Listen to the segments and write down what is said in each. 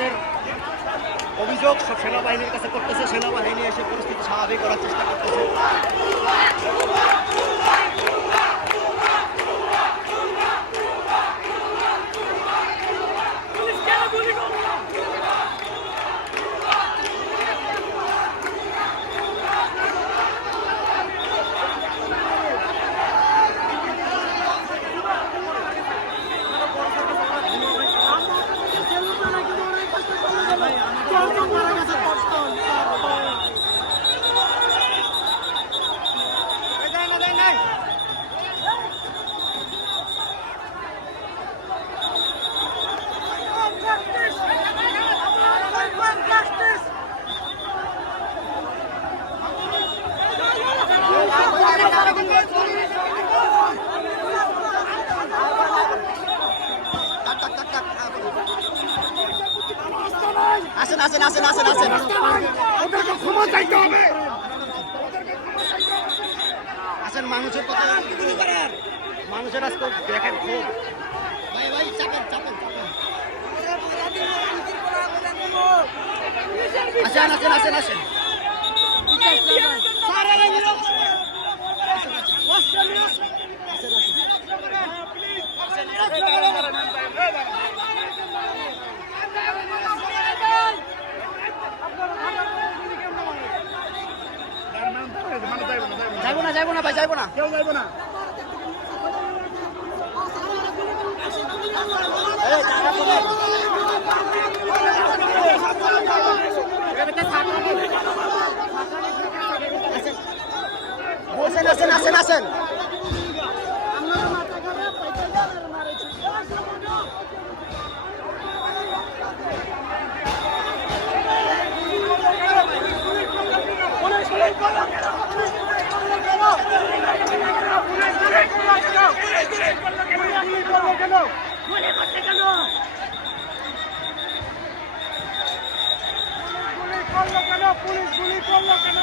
তাদের অভিযোগ সব সেনাবাহিনীর কাছে করতেছে, সেনাবাহিনী এসে পরিস্থিতি স্বাভাবিক করার চেষ্টা করতেছে। আসেন আসেন আসেন আসেন আসেন, ওদেরকে ক্ষমা চাইতে হবে। আসেন মানুষের কথা মানুষের আজকে দেখেন খুব ভাই ভাই চাপেন চাপেন চাপেন, আসেন আসেন আসেন আসেন। যাইবো না যাইবো না ভাই যাইবো না, কেউ যাইবো না। আসেন আসেন আসেন আসেন। পুলিশ গুলি করলো কেন?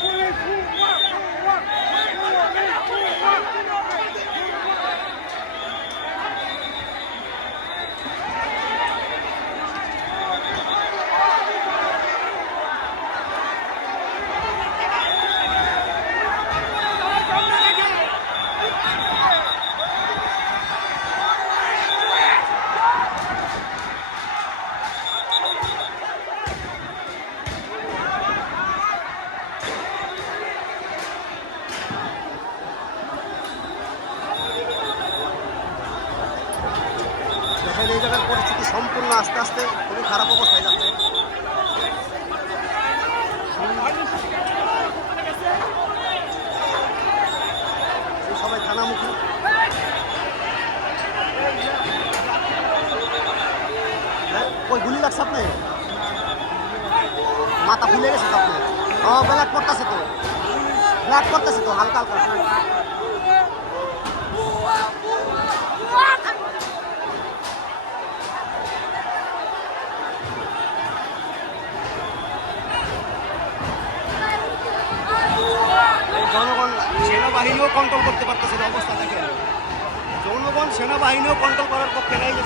পুলিশ দেখেন এই জায়গার পরিস্থিতি সম্পূর্ণ আস্তে আস্তে খুবই খারাপ অবস্থায় যাচ্ছে। সবাই থানামুখী। ওই গুলি লাগছে আপনি, মাথা ফুলে গেছে তো আপনি। ও ব্লাড পড়তেছে তো, ব্লাড পড়তেছে তো হালকা হালকা। জনগণ সেনাবাহিনীও কন্ট্রোল করতে পারতেছে না, অবস্থা দেখেন। জনগণ সেনাবাহিনীও কন্ট্রোল করার পক্ষে নেই যে